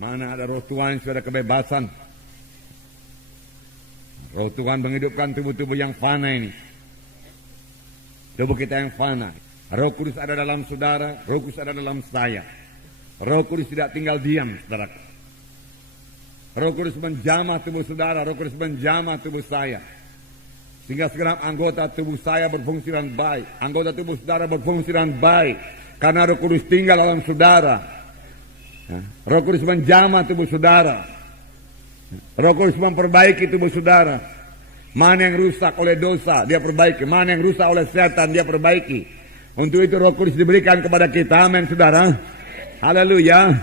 Mana ada roh Tuhan sudah ada kebebasan. Roh Tuhan menghidupkan tubuh-tubuh yang fana ini. Tubuh kita yang fana. Roh Kudus ada dalam saudara, Roh Kudus ada dalam saya. Roh Kudus tidak tinggal diam, saudara. Roh Kudus menjamah tubuh saudara, Roh Kudus menjamah tubuh saya. Sehingga segenap anggota tubuh saya berfungsi dengan baik. Anggota tubuh saudara berfungsi dengan baik. Karena Roh Kudus tinggal dalam saudara. Roh Kudus menjamah tubuh saudara. Roh Kudus memperbaiki tubuh saudara. Mana yang rusak oleh dosa, dia perbaiki. Mana yang rusak oleh setan, dia perbaiki. Untuk itu Roh Kudus diberikan kepada kita. Amin, saudara. Haleluya.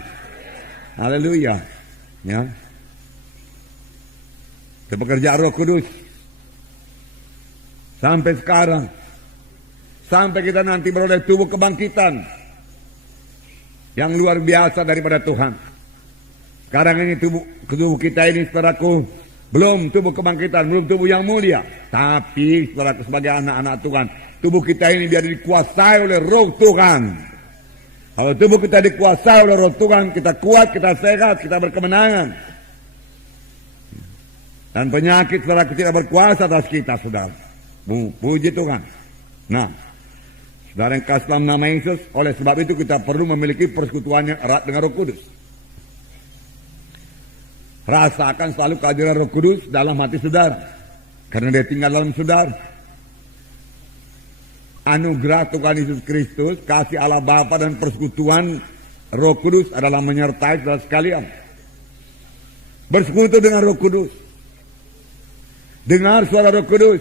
Haleluya. Ya. Itu pekerjaan Roh Kudus. Sampai sekarang. Sampai kita nanti beroleh tubuh kebangkitan yang luar biasa daripada Tuhan. Sekarang ini tubuh kita ini, saudaraku, belum tubuh kebangkitan, belum tubuh yang mulia. Tapi, saudaraku, sebagai anak-anak Tuhan, tubuh kita ini biar dikuasai oleh Roh Tuhan. Kalau tubuh kita dikuasai oleh Roh Tuhan, kita kuat, kita sehat, kita berkemenangan. Dan penyakit, saudaraku, tidak berkuasa atas kita, saudara. Puji Tuhan. Nah, saudara yang kasih dalam nama Yesus, oleh sebab itu kita perlu memiliki persekutuan yang erat dengan Roh Kudus. Rasakan selalu kehadiran Roh Kudus dalam hati saudara, karena dia tinggal dalam saudara. Anugerah Tuhan Yesus Kristus, kasih Allah Bapa dan persekutuan Roh Kudus adalah menyertai saudara sekalian. Bersekutu dengan Roh Kudus. Dengar suara Roh Kudus.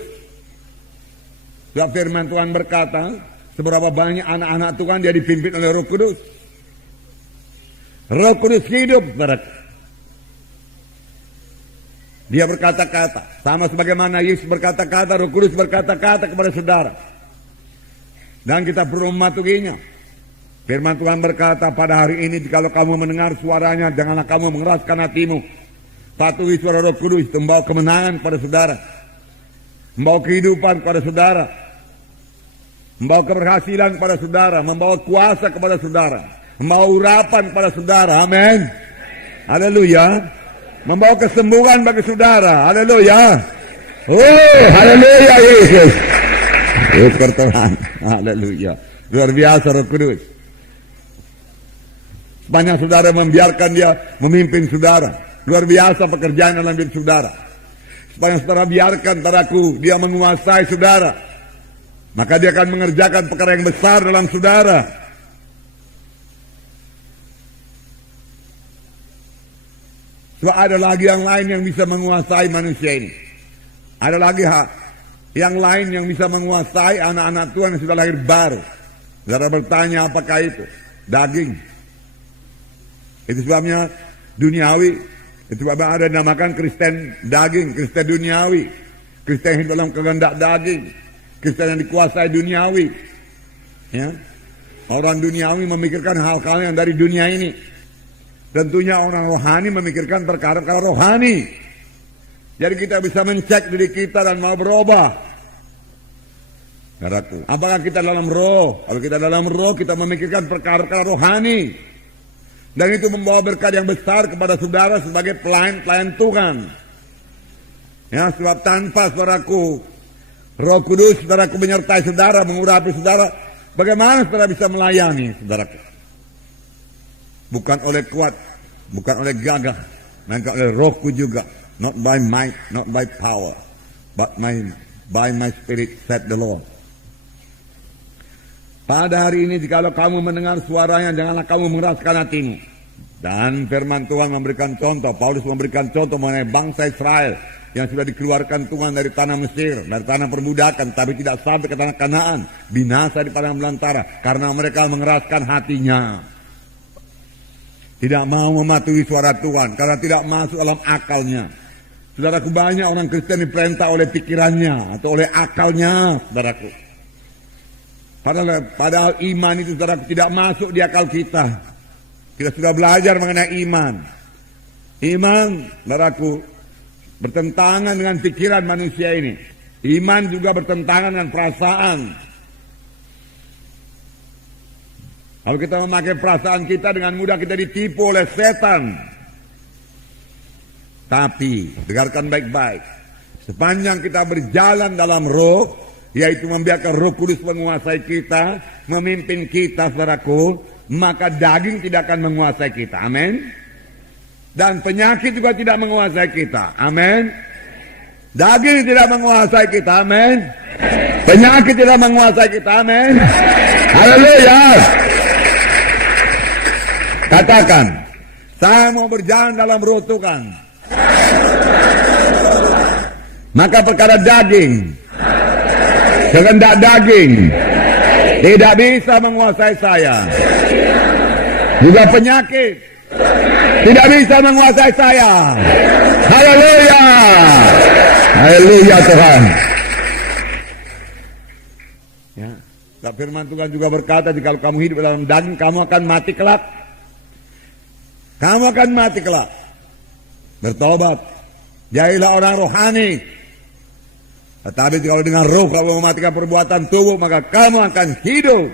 Sebab firman Tuhan berkata, seberapa banyak anak-anak Tuhan dia dipimpin oleh Roh Kudus. Roh Kudus hidup, saudara. Dia berkata-kata, sama sebagaimana Yesus berkata-kata, Roh Kudus berkata-kata kepada saudara. Dan kita perlu mematuhinya. Firman Tuhan berkata, pada hari ini kalau kamu mendengar suaranya, janganlah kamu mengeraskan hatimu. Patuhi suara Roh Kudus, itu membawa kemenangan kepada saudara, membawa kehidupan kepada saudara, membawa keberhasilan kepada saudara, membawa kuasa kepada saudara, membawa urapan kepada saudara. Amin. Haleluya. Membawa kesembuhan bagi saudara. Haleluya. Oh, haleluya Yesus. Syukur Tuhan. Haleluya. Luar biasa Roh Kudus. Banyak saudara membiarkan dia memimpin saudara. Luar biasa pekerjaan dalam hidup saudara. Sepanjang saudara biarkan, saudaraku, dia menguasai saudara, maka dia akan mengerjakan perkara yang besar dalam saudara. Sebab ada lagi yang lain yang bisa menguasai manusia ini. Ada lagi yang lain yang bisa menguasai anak-anak Tuhan yang sudah lahir baru. Saudara bertanya, apakah itu? Daging. Itu sebabnya duniawi. Itu sebabnya ada yang dinamakan Kristen daging, Kristen duniawi. Kristen yang hidup dalam kehendak daging. Kristen yang dikuasai duniawi. Ya. Orang duniawi memikirkan hal-hal yang dari dunia ini. Tentunya orang rohani memikirkan perkara-perkara rohani. Jadi kita bisa mencek diri kita dan mau berubah. Saudaraku, apakah kita dalam roh? Kalau kita dalam roh, kita memikirkan perkara-perkara rohani. Dan itu membawa berkat yang besar kepada saudara sebagai pelayan-pelayan Tuhan. Ya, sebab tanpa, saudaraku, Roh Kudus, saudaraku, menyertai saudara, mengurapi saudara, bagaimana saudara bisa melayani, saudaraku? Bukan oleh kuat, bukan oleh gagah, melainkan oleh Rohku juga. Not by might, not by power, but by my spirit, said the Lord. Pada hari ini, jikalau kamu mendengar suaranya, janganlah kamu mengeraskan hatimu. Dan firman Tuhan memberikan contoh, Paulus memberikan contoh mengenai bangsa Israel yang sudah dikeluarkan Tuhan dari tanah Mesir, dari tanah perbudakan, tapi tidak sampai ke tanah Kanaan, binasa di padang belantara, karena mereka mengeraskan hatinya. Tidak mau mematuhi suara Tuhan, karena tidak masuk dalam akalnya. Saudaraku, banyak orang Kristen diperintah oleh pikirannya, atau oleh akalnya, saudaraku. Padahal iman itu, saudaraku, tidak masuk di akal kita. Kita sudah belajar mengenai iman. Iman, saudaraku, bertentangan dengan pikiran manusia ini. Iman juga bertentangan dengan perasaan. Kalau kita memakai perasaan kita, dengan mudah kita ditipu oleh setan. Tapi, dengarkan baik-baik. Sepanjang kita berjalan dalam roh, yaitu membiarkan Roh Kudus menguasai kita, memimpin kita, saudaraku, maka daging tidak akan menguasai kita. Amin. Dan penyakit juga tidak menguasai kita. Amin. Daging tidak menguasai kita. Amin. Penyakit tidak menguasai kita. Amin. Haleluya. Katakan, saya mau berjalan dalam roh Tuhan. Maka perkara daging, kehendak daging tidak bisa menguasai saya. Juga penyakit tidak bisa menguasai saya. Haleluya. Haleluya Tuhan. Ya, firman Tuhan juga berkata, jika kamu hidup dalam daging, kamu akan mati kelak. Kamu akan mati kelak. Bertobat, jadilah orang rohani. Tetapi kalau dengan roh kamu mematikan perbuatan tubuh, maka kamu akan hidup.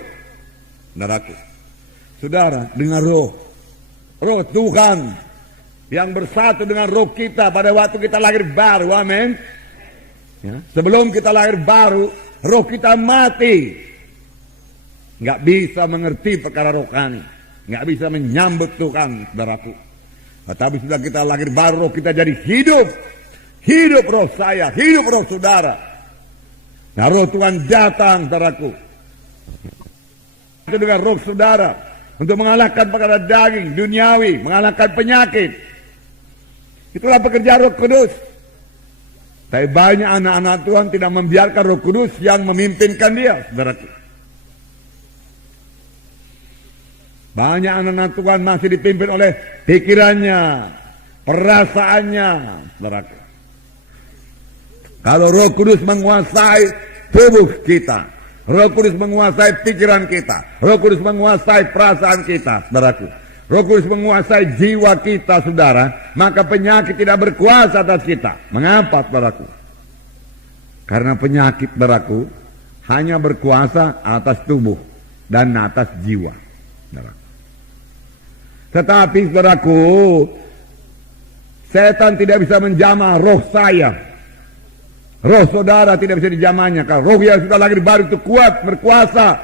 Saudaraku, saudara, dengan roh Tuhan yang bersatu dengan roh kita pada waktu kita lahir baru. Amin. Ya, sebelum kita lahir baru, roh kita mati. Nggak bisa mengerti perkara rohani, nggak bisa menyambut Tuhan, saudaraku. Tetapi sudah kita lahir baru, roh kita jadi hidup. Hidup roh saya, hidup roh saudara. Nah, roh Tuhan datang, saudaraku, itu dengan roh saudara untuk mengalahkan perkara daging, duniawi, mengalahkan penyakit. Itulah pekerjaan Roh Kudus. Tapi banyak anak-anak Tuhan tidak membiarkan Roh Kudus yang memimpinkan dia, saudaraku. Banyak anak-anak Tuhan masih dipimpin oleh pikirannya, perasaannya, saudaraku. Kalau Roh Kudus menguasai tubuh kita, Roh Kudus menguasai pikiran kita, Roh Kudus menguasai perasaan kita, saudaraku. Roh Kudus menguasai jiwa kita, saudara, maka penyakit tidak berkuasa atas kita. Mengapa, saudaraku? Karena penyakit, saudaraku, hanya berkuasa atas tubuh dan atas jiwa, saudaraku. Tetapi, saudaraku, setan tidak bisa menjamah roh saya. Roh saudara tidak bisa dijamahnya. Kalau roh yang sudah lahir baru itu kuat, berkuasa.